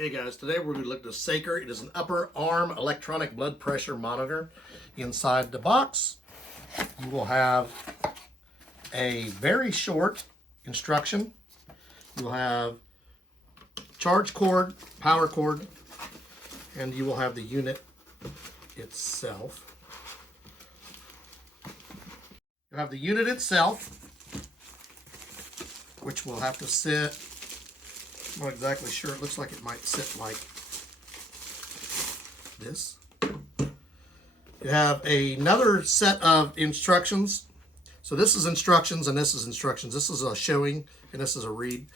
Hey guys, today we're going to look at the Saker. It is an upper arm electronic blood pressure monitor. Inside the box, you will have a very short instruction. You will have charge cord, power cord, and you will have the unit itself. You have the unit itself, which will have to sit. I'm not exactly sure. It looks like it might sit like this. You have another set of instructions. So this is instructions and this is instructions. This is a showing and this is a read.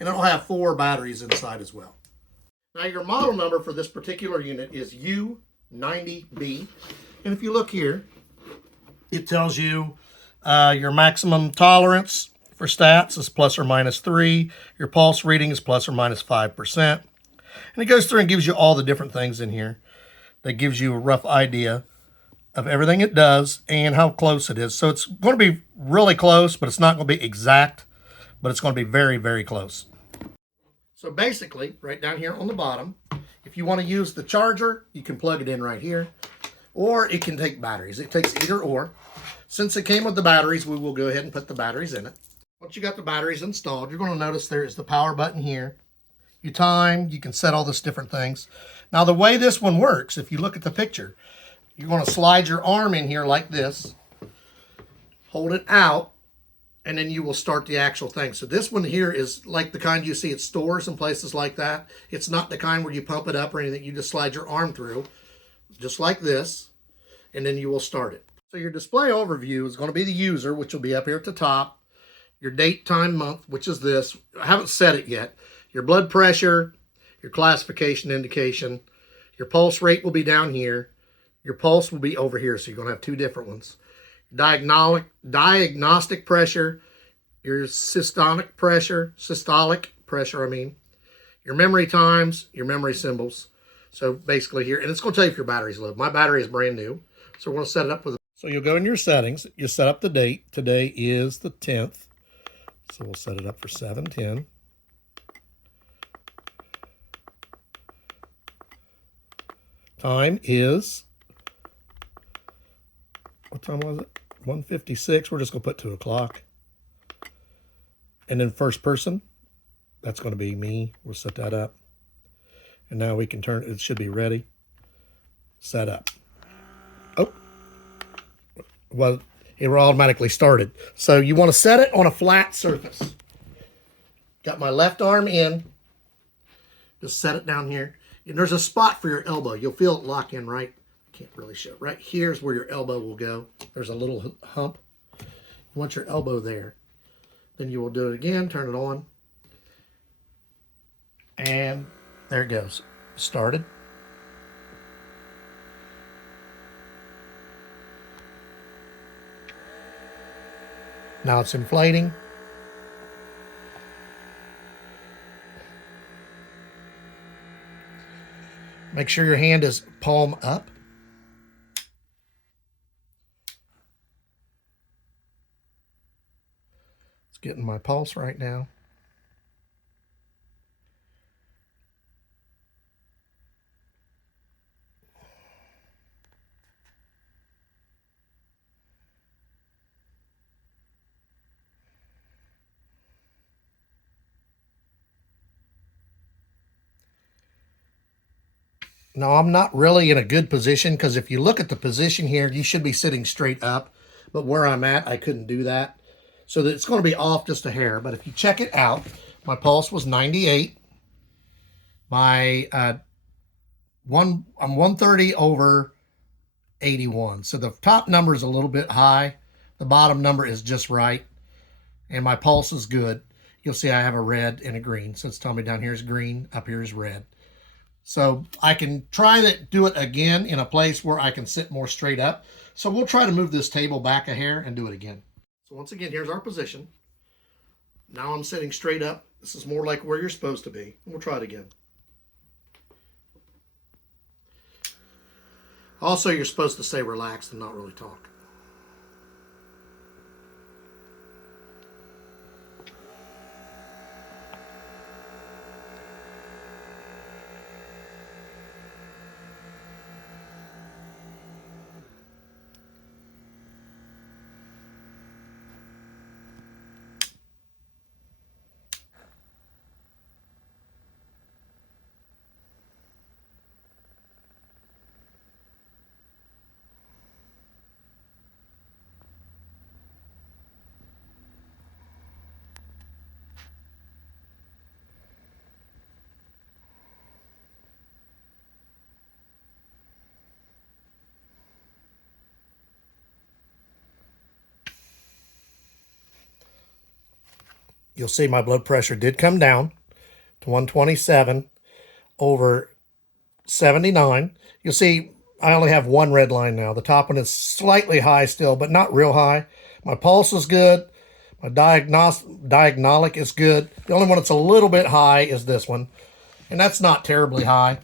And it'll have 4 batteries inside as well. Now your model number for this particular unit is U90B. And if you look here, it tells you your maximum tolerance for stats is plus or minus 3. Your pulse reading is plus or minus 5%. And it goes through and gives you all the different things in here. That gives you a rough idea of everything it does and how close it is. So it's going to be really close, but it's not going to be exact, but it's going to be very, very close. So basically, right down here on the bottom, if you want to use the charger, you can plug it in right here, or it can take batteries. It takes either or. Since it came with the batteries, we will go ahead and put the batteries in it. Once you got the batteries installed, you're going to notice there is the power button here. You can set all this different things. Now the way this one works, if you look at the picture, you're going to slide your arm in here like this, hold it out, and then you will start the actual thing. So this one here is like the kind you see at stores and places like that. It's not the kind where you pump it up or anything. You just slide your arm through, just like this, and then you will start it. So your display overview is going to be the user, which will be up here at the top. Your date, time, month, which is this. I haven't set it yet. Your blood pressure, your classification indication. Your pulse rate will be down here. Your pulse will be over here, so you're going to have 2 different ones. Diagnostic pressure, your systolic pressure, your memory times, your memory symbols. So basically here, and it's going to tell you if your battery's low. My battery is brand new, so we're going to set it up with. So you'll go in your settings. You set up the date. Today is the 10th. So we'll set it up for 7/10. Time is, what time was it? 1:56. We're just going to put 2 o'clock. And then first person, that's going to be me. We'll set that up. And now we can turn, it should be ready. Set up. Oh, well, it automatically started. So you want to set it on a flat surface. Got my left arm in. Just set it down here. And there's a spot for your elbow. You'll feel it lock in right. Can't really show. Right here's where your elbow will go. There's a little hump. You want your elbow there. Then you will do it again. Turn it on. And there it goes. Started. Now it's inflating. Make sure your hand is palm up. It's getting my pulse right now. Now, I'm not really in a good position because if you look at the position here, you should be sitting straight up. But where I'm at, I couldn't do that. So that it's going to be off just a hair. But if you check it out, my pulse was 98. My I'm 130 over 81. So the top number is a little bit high. The bottom number is just right. And my pulse is good. You'll see I have a red and a green. So it's telling me down here is green, up here is red. So I can try to do it again in a place where I can sit more straight up. So we'll try to move this table back a hair and do it again. So once again, here's our position. Now I'm sitting straight up. This is more like where you're supposed to be. We'll try it again. Also, you're supposed to stay relaxed and not really talk. you'll see my blood pressure did come down to 127 over 79. You'll see I only have one red line now. The top one is slightly high still, but not real high. My pulse is good. My diagnostic is good. The only one that's a little bit high is this one, and that's not terribly high.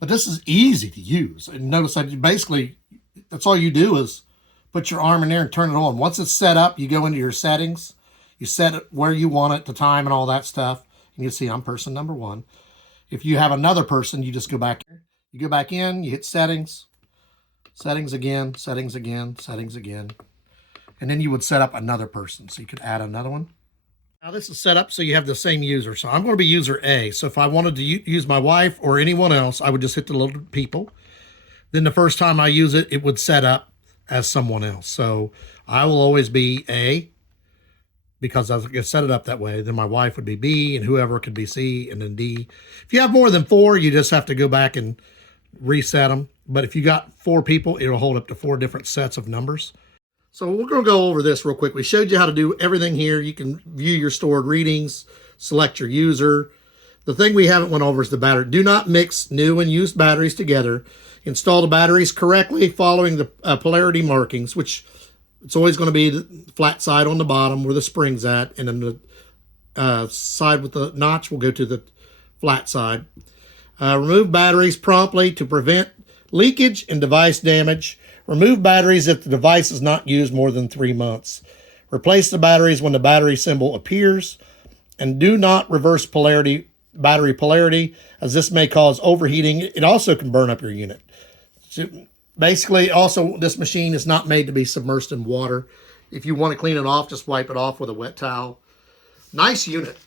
But this is easy to use. And notice that basically, that's all you do is put your arm in there and turn it on. Once it's set up, you go into your settings. You set it where you want it, the time and all that stuff. And you see I'm person number 1. If you have another person, you just go back. You go back in, you hit settings, settings again, settings again, settings again. And then you would set up another person. So you could add another one. Now this is set up so you have the same user. So I'm going to be user A. So if I wanted to use my wife or anyone else, I would just hit the little people. Then the first time I use it, it would set up as someone else. So I will always be A because I set it up that way. Then my wife would be B, and whoever could be C, and then D. If you have more than 4, you just have to go back and reset them. But if you got 4 people, it'll hold up to 4 different sets of numbers. So we're going to go over this real quick. We showed you how to do everything here. You can view your stored readings, select your user. The thing we haven't went over is the battery. Do not mix new and used batteries together. Install the batteries correctly following the polarity markings, which it's always going to be the flat side on the bottom where the spring's at, and then the side with the notch will go to the flat side. Remove batteries promptly to prevent leakage and device damage. Remove batteries if the device is not used more than 3 months. Replace the batteries when the battery symbol appears. And do not reverse battery polarity, as this may cause overheating. It also can burn up your unit. So basically, also, this machine is not made to be submersed in water. If you want to clean it off, just wipe it off with a wet towel. Nice unit.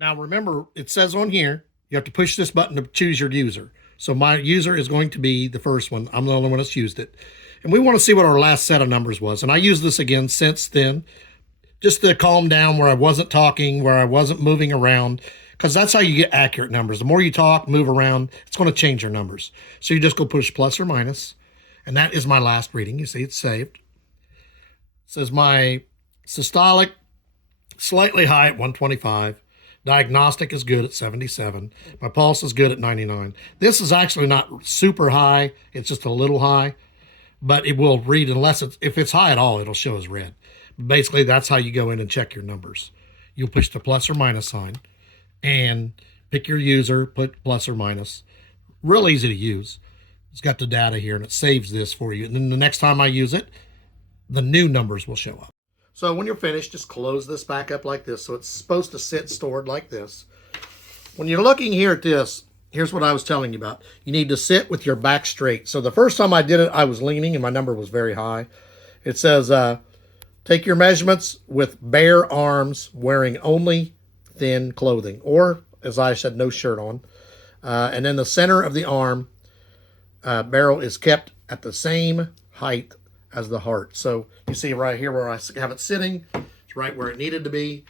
Now remember, it says on here, you have to push this button to choose your user. So my user is going to be the first one. I'm the only one that's used it. And we want to see what our last set of numbers was. And I used this again since then, just to calm down where I wasn't talking, where I wasn't moving around, because that's how you get accurate numbers. The more you talk, move around, it's going to change your numbers. So you just go push plus or minus. And that is my last reading. You see it's saved. It says my systolic, slightly high at 125. Diagnostic is good at 77. My pulse is good at 99. This is actually not super high. It's just a little high. But it will read if it's high at all, it'll show as red. Basically, that's how you go in and check your numbers. You'll push the plus or minus sign and pick your user, put plus or minus. Real easy to use. It's got the data here and it saves this for you. And then the next time I use it, the new numbers will show up. So when you're finished, just close this back up like this. So it's supposed to sit stored like this. When you're looking here at this, here's what I was telling you about. You need to sit with your back straight. So the first time I did it, I was leaning and my number was very high. It says, take your measurements with bare arms, wearing only thin clothing. Or, as I said, no shirt on. And then the center of the arm barrel is kept at the same height as the heart. So you see right here where I have it sitting, it's right where it needed to be.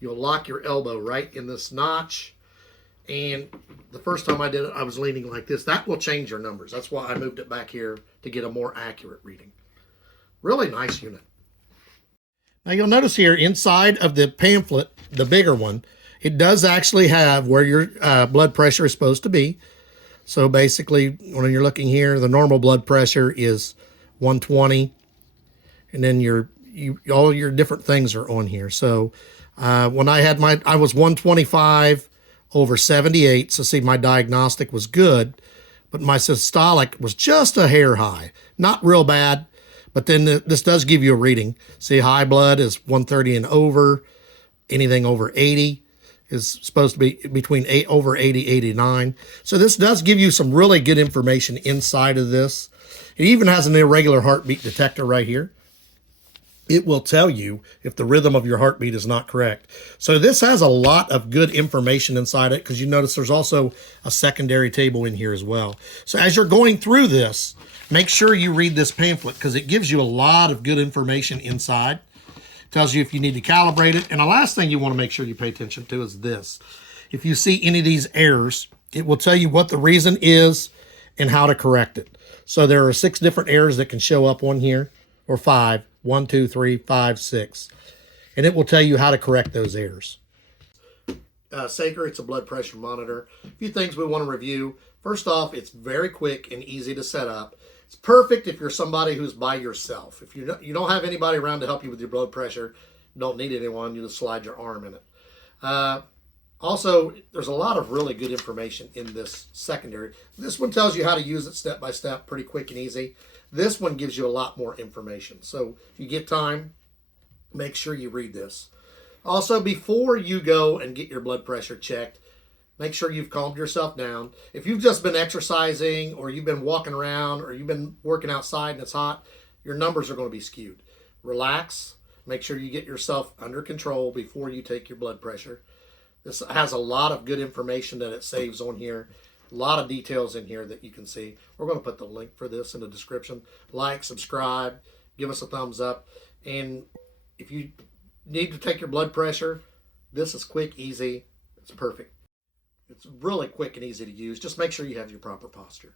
You'll lock your elbow right in this notch. And the first time I did it, I was leaning like this. That will change your numbers. That's why I moved it back here to get a more accurate reading. Really nice unit. Now you'll notice here inside of the pamphlet, the bigger one, it does actually have where your blood pressure is supposed to be. So basically, when you're looking here, the normal blood pressure is 120. And then all your different things are on here. So when I had I was 125 over 78. So see, my diagnostic was good, but my systolic was just a hair high. Not real bad, but then this does give you a reading. See, high blood is 130 and over. Anything over 80 is supposed to be between over 80, 89. So this does give you some really good information inside of this. It even has an irregular heartbeat detector right here. It will tell you if the rhythm of your heartbeat is not correct. So this has a lot of good information inside it, because you notice there's also a secondary table in here as well. So as you're going through this, make sure you read this pamphlet, because it gives you a lot of good information inside. It tells you if you need to calibrate it. And the last thing you want to make sure you pay attention to is this. If you see any of these errors, it will tell you what the reason is and how to correct it. So there are 6 different errors that can show up on here, or 5. 1, 2, 3, 5, 6. and it will tell you how to correct those errors. Saker, it's a blood pressure monitor. A few things we want to review. First off, it's very quick and easy to set up. It's perfect if you're somebody who's by yourself. If you don't have anybody around to help you with your blood pressure, you don't need anyone, you just slide your arm in it. Also, there's a lot of really good information in this secondary. This one tells you how to use it step by step, pretty quick and easy. This one gives you a lot more information. So if you get time, make sure you read this. Also, before you go and get your blood pressure checked, make sure you've calmed yourself down. If you've just been exercising or you've been walking around or you've been working outside and it's hot, your numbers are going to be skewed. Relax. Make sure you get yourself under control before you take your blood pressure. This has a lot of good information that it saves on here. A lot of details in here that you can see. We're going to put the link for this in the description. Like, subscribe, give us a thumbs up. And if you need to take your blood pressure, this is quick, easy. It's perfect. It's really quick and easy to use. Just make sure you have your proper posture.